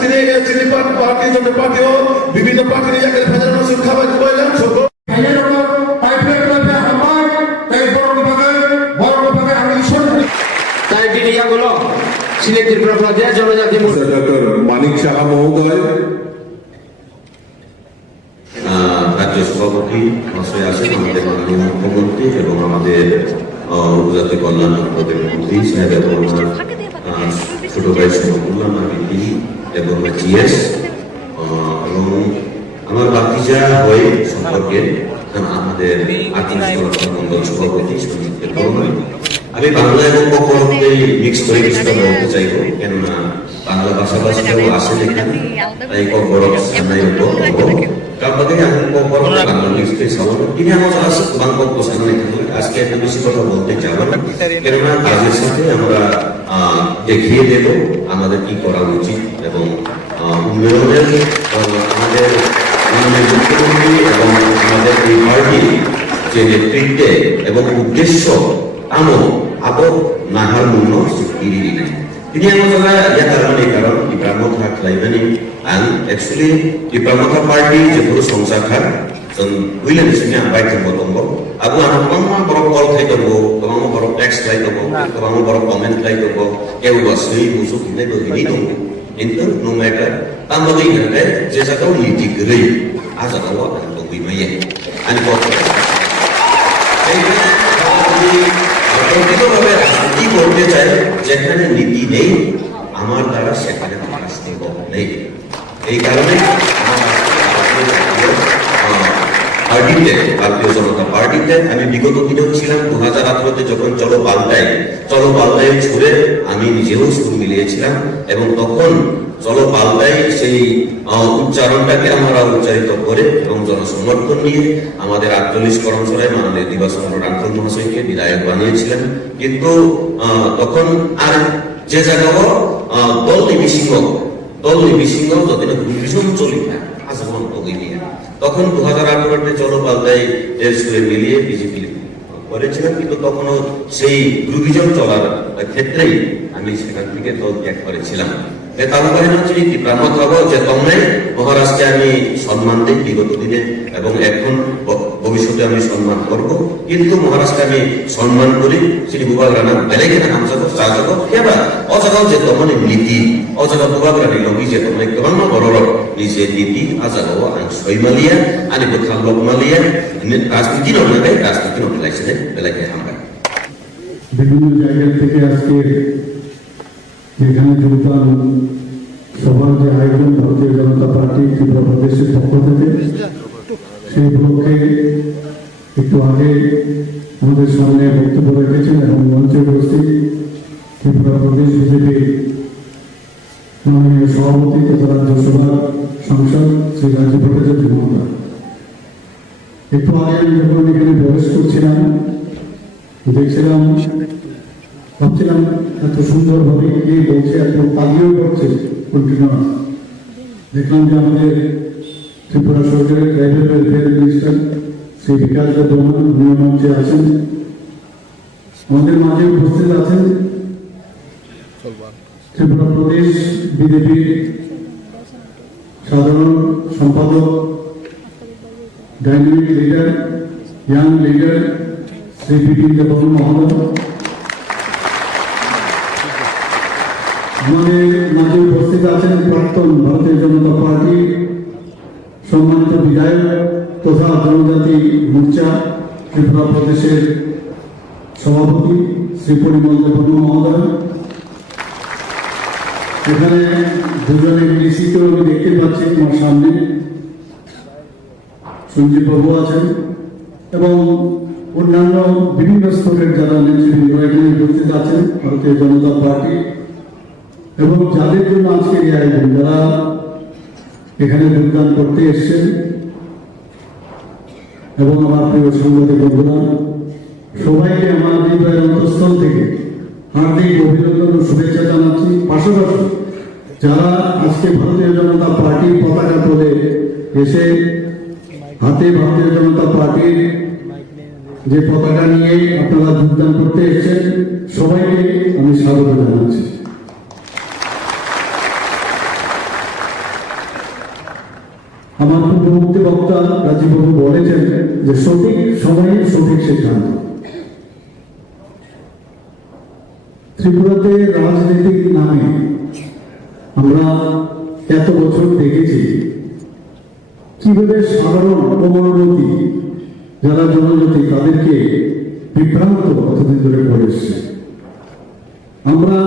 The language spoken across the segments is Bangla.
তিনি পার্টি পার্টিও বিভিন্ন পার্টির একের ভেজানো খাবার কইলাম ছোট জনজাতি ডক্টর মানিক সাহা মহোদয়, রাজ্য সভাপতি মহাশয় আছেন, আমাদের মাননীয় মুখ্যমন্ত্রী এবং আমাদের উপজাতি কল্যাণ প্রতিমন্ত্রী সাহেব এবং আমার ছোট ভাই শরীফুল্লাহ মাহিতি এবং জিএস এবং আমার বাতিজা হয়ে সম্পর্কে আমাদের আত্মীয় মন্ডল সভাপতি সঞ্জিত বর্মন। আমি বাংলা এবং কখনকে মিক্স করে কিছুটা বলতে চাইবো, কেননা বাংলা ভাষাভাষীটাও আসে এখানে, তাই কখনো kapag ang pokok ang listed sa ulo, ini ang mga bangkok ko sa mga ito. Aski at nabi si ko বলতে চাবো না, কেননা কাজের সাথে আমরা দেখিয়ে দেব আমাদের কি করা উচিত এবং উন্নয়নের আমাদের মুখ্যমন্ত্রী এবং আমাদের এই পার্টি যে নেতৃত্বে এবং উদ্দেশ্য আমো আবো নাহার মূল্য ইরি ini yang masalah ya karon di Pramuka Klaimani and actually di Pramuka Party jebur songsakar dan wilayah di sini apa yang bertemu aku anak mama baru call kayak gitu kamu baru text kayak gitu kamu baru comment kayak gitu kayak wasli musuh ini tuh ini tuh itu no matter tambah ini kan jasa kau lidik geri asa kau akan tunggu maya and kau itu কি করতে চাই যেখানে নীতি নেই আমার দ্বারা সেখানে বাস্তব নেই। এই কারণে ভারতীয় জনতা পার্টিতে আমি বিগত দিনেও ছিলাম। 2018-তে যখন চলো পাল্টাই ছুড়ে আমি নিজেও সুর মিলিয়েছিলাম এবং তখন চলো পাল্টাই সেই উচ্চারণটাকে আমরা উচ্চারিত করে এবং জনসমর্থন নিয়ে আমাদের 48 কর্মসরায় মাননীয় দিবাচন্দ্র রাঙ্কল মহাশয়কে বিধায়ক বানিয়েছিলেন। কিন্তু তখন আর যে জায়গাও দল নিবিসিংহ যদি না ভীষণ চলি আজীবন নিয়ে তখন 2018-তে চলো পাল্টাই এর সুরে মিলিয়ে বিজেপি করেছিলাম। কিন্তু তখনও সেই গ্রুভিজন চলার ক্ষেত্রেই আমি সেখান থেকে দল ত্যাগ করেছিলাম। তালুকারী হচ্ছে প্রামত হব যে তোমরা মহারাষ্ট্রে আমি সম্মান দিই বিগত দিনে এবং এখন ভবিষ্যতে আমি সম্মান করব, কিন্তু মহারাষ্ট্রে আমি সম্মান করি শ্রী বুবাগ্রানা বেলেগে না হামসাব সাজাব কেবা অজাগাও যে তোমার নীতি অজাগা বুবাগ্রানি লগি যে তোমার কেমন বড় নিজে নীতি আজাগাও আন সইমালিয়া আনি বখাল লোকমালিয়া রাজনীতি নয় রাজনীতি নয় বেলাকে হামরা বিভিন্ন জায়গা থেকে আজকে যেখানে যোগদান সভার যে আয়োজন ভারতীয় জনতা পার্টি ত্রিপুরা প্রদেশের পক্ষ থেকে, সেই উপলক্ষে একটু আগে আমাদের সামনে বক্তব্য রেখেছেন এবং মঞ্চে উপস্থিত ত্রিপুরা প্রদেশ বিজেপি মাননীয় সভাপতি তথা রাজ্যসভার সাংসদ শ্রী রাজীব ভট্টাচার্য মহোদয়। একটু আগে আমি যখন এখানে প্রবেশ করছিলাম দেখছিলাম ভাবছিলাম এত সুন্দরভাবে কে বলছে, এত তালিও করছে কন্টিনিউয়াস। দেখলাম যে আমাদের ত্রিপুরা সরকারের ট্রাইবাল ওয়েলফেয়ার মিনিস্টার শ্রী বিকাশ বর্মন উনি মঞ্চে আছেন, আমাদের মাঝে উপস্থিত আছেন ত্রিপুরা প্রদেশ বিজেপির সাধারণ সম্পাদক, dynamic leader, young leader Shri Bipin Debbarman মহোদয়। আমাদের মাঝে উপস্থিত আছেন প্রাক্তন ভারতীয় জনতা পার্টি সম্মানিত বিধায়ক তথা জনজাতি মোর্চা ত্রিপুরা প্রদেশের সভাপতি শ্রী পরিমল দেববর্মন মহোদয়। এখানে দুজনে ডিসিকেও আমি দেখতে পাচ্ছি আমার সামনে, সঞ্জীব বাবু আছেন এবং অন্যান্য বিভিন্ন স্তরের যারা নেতৃবৃন্দ এখানে উপস্থিত আছেন ভারতীয় জনতা পার্টি এবং যাদের জন্য আজকে এই আয়োজন, যারা এখানে যোগদান করতে এসছেন এবং আমার প্রিয় সাংবাদিক বন্ধুরা, সবাইকে আমার হৃদয়ের অন্তঃস্থল থেকে হার্দিক অভিনন্দন ও শুভেচ্ছা জানাচ্ছি। পাশাপাশি যারা আজকে ভারতীয় জনতা পার্টির পতাকা তোলে এসে হাতে ভারতীয় জনতা পার্টির যে পতাকা নিয়ে আপনারা যোগদান করতে এসেছেন, সবাইকে আমি স্বাগত জানাচ্ছি। আমার পূর্ববর্তী বক্তা রাজীববাবু বলেছেন যে সঠিক সময়ে সঠিক সিদ্ধান্ত। ত্রিপুরাতে রাজনীতির নামে আমরা এত বছর দেখেছি কিভাবে সাধারণ অবনতি যারা জনজাতি তাদেরকে বিভ্রান্ত কতদিন ধরে করে এসছে। আমরা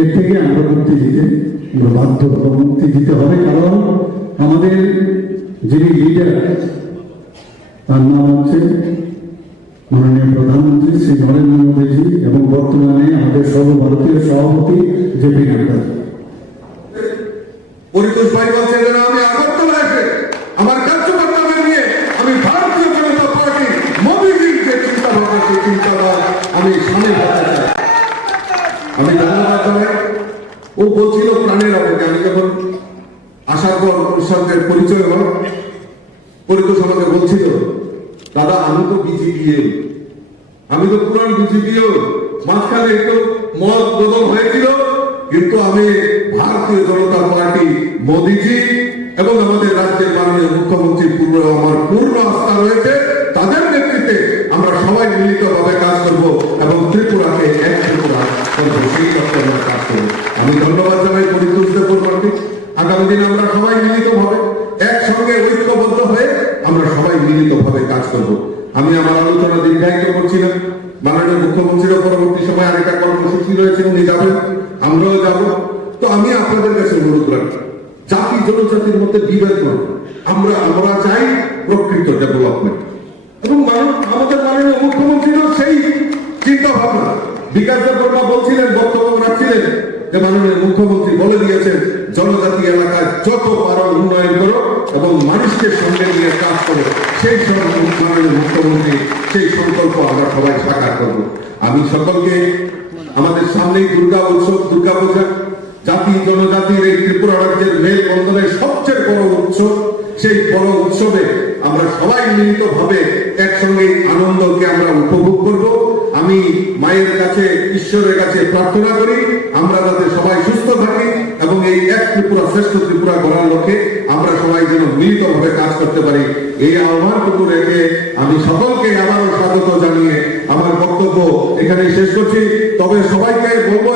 এর থেকে আমরা মুক্তি দিতে আমরা বাধ্য মুক্তি দিতে হবে, কারণ আমাদের যিনি লিডার তার নাম হচ্ছে মাননীয় প্রধানমন্ত্রী শ্রী নরেন্দ্র মোদীজি এবং বর্তমানে আমাদের সর্বভারতীয় সভাপতি জেপি নাড্ডা। পরিতোষ ভাই বলছেন যেন আমি আগরতলা এসে আমার কার্যকর্তাদের নিয়ে আমি ভারতীয় জনতা পার্টি মোদীজির যে চিন্তা ভাবনা সেই চিন্তাধারা আমি সামনে ভাবতে চাই। আমি ধন্যবাদ জানাই। ও বলছিল প্রাণের আবেগে, আমি যখন আসার পর ওর সঙ্গে পরিচয় হল, পরিতোষ আমাকে বলছিল দাদা আমি তো বিজেপিও, আমি তো পুরান বিজেপিও, মাঝখানে একটু মত বদল হয়েছিল, কিন্তু আমি ভারতীয় জনতা পার্টি মোদীজি এবং আমাদের রাজ্যের মাননীয় মুখ্যমন্ত্রীর আমার পূর্ণ আস্থা রয়েছে। তাদের নেতৃত্বে আমরা সবাই মিলিতভাবে কাজ করব এবং ত্রিপুরাকে এক ত্রিপুরা করবো, সেই লক্ষ্যে আমরা কাজ করবো। আমি ধন্যবাদ জানাই পরিতোষ দেববর্মাকে। আগামী দিন আমরা সবাই মিলিতভাবে একসঙ্গে ঐক্যবদ্ধ হয়ে আমরা সবাই মিলিতভাবে কাজ করব। আমি আমার আলোচনা দীর্ঘায়িত করছিলাম। মাননীয় মুখ্যমন্ত্রীর পরবর্তী সময় আরেকটা কর্মসূচি রয়েছে, উনি যাবেন, আমরাও যাব। তো আমি আপনাদের কাছে অনুরোধ রাখি, জাতি জনজাতির মধ্যে বিভেদ করব। আমরা চাই প্রকৃত ডেভেলপমেন্ট এবং আমাদের মাননীয় মুখ্যমন্ত্রীরও সেই চিন্তা ভাবনা। বিকাশ দেববর্মা বলছিলেন, বক্তব্য রাখছিলেন যে মাননীয় মুখ্যমন্ত্রী বলে দিয়েছেন জনজাতি এলাকায় যত পারো উন্নয়ন করো এবং মানুষকে সঙ্গে নিয়ে কাজ করো। সেই মাননীয় মুখ্যমন্ত্রী সেই সংকল্প আমরা সবাই সাকার করব। আমি সকলকে, আমাদের সামনেই দুর্গা উৎসব, দুর্গা পূজা, জাতি জনজাতির এই ত্রিপুরা রাজ্যের মেলবন্ধনের সবচেয়ে বড় উৎসব। সেই বড় উৎসবে আমরা সবাই মিলিতভাবে একসঙ্গে আনন্দকে আমরা উপভোগ করব। আমি মায়ের কাছে, ঈশ্বরের কাছে প্রার্থনা করি আমরা যাতে সবাই সুস্থ থাকি এবং এই এক ত্রিপুরা শ্রেষ্ঠ ত্রিপুরা গড়ার লক্ষ্যে আমরা সবাই যেন মিলিতভাবে কাজ করতে পারি, এই আহ্বানটুকু রেখে আমি সকলকে আবারও স্বাগত জানিয়ে আমার বক্তব্য এখানে শেষ করছি। তবে সবাইকে বলবো